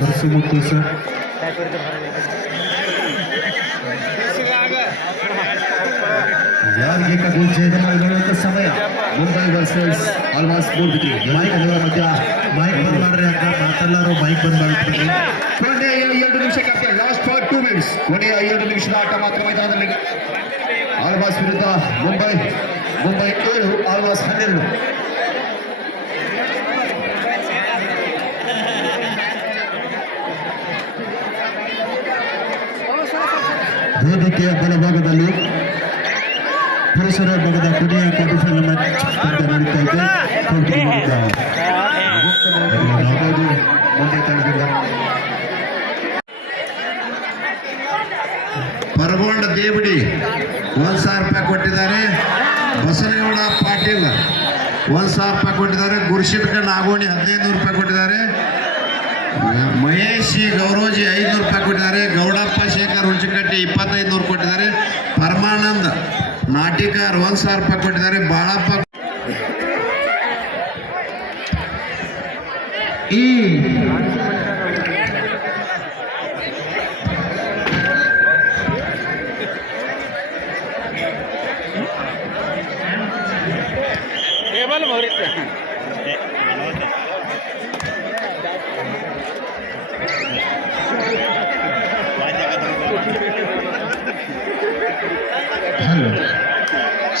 परसुमुक्ति sir ಯಾರಿಗೆ ಗೋಲ್ ಛೇದನ ಸಮಯ Mumbai versus Alva's ಗೋಲ್ಬಿಗೆ mic ಅದರ ಮಧ್ಯ ಮೈಕ್ ಬಂದ್ ಮಾಡ್ರಿ ಅಂತ ಮಾತೆಲ್ಲರೂ ಮೈಕ್ ಬಂದ್ ಮಾಡ್ತಾರೆ. ಕೊನೆಯ 2 ನಿಮಿಷಕ್ಕೆ ಲಾಸ್ಟ್ ಫಾರ್ 2 ಮಿನಿಟ್ಸ್. ಕೊನೆಯ 2 ನಿಮಿಷದ ಆಟ ಮಾತ್ರ ಮೈದಾನದಲ್ಲಿ. ಆಲ್ವಾಸ್ ವಿರುದ್ಧ ಮುಂಬೈ 7 ಆಲ್ವಾಸ್ 12. ವೇದಿಕೆಯ ಬಲಭಾಗದಲ್ಲಿ ಪುರುಷರ ಭಾಗದ ಕೊನೆಯ ಕ್ವಾರ್ಟರ್ ಮ್ಯಾಚ್ ಸ್ಪರ್ಧೆ ನಡೀತಾ ಇದೆ. ಪರಗೊಂಡ ದೇವಡಿ 1,000 ರೂಪಾಯಿ ಕೊಟ್ಟಿದ್ದಾರೆ. ಬಸನಗೌಡ ಪಾಟೀಲ್ 1,000 ರೂಪಾಯಿ ಕೊಟ್ಟಿದ್ದಾರೆ. ಗುರುಶಿಟ್ಕ ನಾಗೋಣಿ 1500 ರೂಪಾಯಿ ಕೊಟ್ಟಿದ್ದಾರೆ. ಮಹೇಶ್ ಗೌರೋಜಿ 500 ರೂಪಾಯಿ ಕೊಟ್ಟಿದ್ದಾರೆ. ಗೌಡಪ್ಪ ಶೇಖರ್ ಹುಂಚಕಟ್ಟಿ 2500 ಕೊಟ್ಟಿದ್ದಾರೆ. ಪರಮಾನಂದ್ ನಾಟಿಕಾರ್ 1,000 ರೂಪಾಯಿ ಕೊಟ್ಟಿದ್ದಾರೆ. ಬಾಳಪ್ಪ ಈ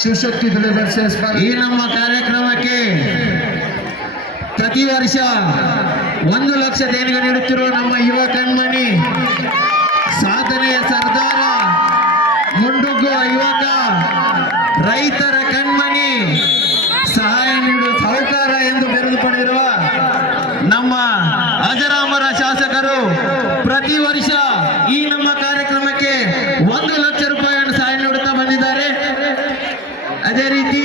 ಶಿವಶಕ್ತಿ ಈ ನಮ್ಮ ಕಾರ್ಯಕ್ರಮಕ್ಕೆ ಪ್ರತಿ ವರ್ಷ 1 ಲಕ್ಷ ದೇಣಿಗೆ ನೀಡುತ್ತಿರುವ ನಮ್ಮ ಯುವ ಕಣ್ಮಣಿ, ಸಾಧನೆಯ ಸರ್ದಾರ, ಮುಂಡುಗುವ ಯುವಕ, ರೈತರ ಕಣ್ಮಣಿ, ಸಹಾಯ ನೀಡುವ ಸಾಹುಕಾರ ಎಂದು ಬರೆದುಕೊಂಡಿರುವ ನಮ್ಮ ಅಜರಾಮರ ಶಾಸಕರು ಪ್ರತಿ ವರ್ಷ ಈ ನಮ್ಮ ಕಾರ್ಯಕ್ರಮಕ್ಕೆ 1 ಲಕ್ಷ ರೂಪಾಯಿಯನ್ನು ಸಹಾಯ ನೀಡುತ್ತಾ ಬಂದಿದ್ದಾರೆ. ಅದೇ ರೀತಿ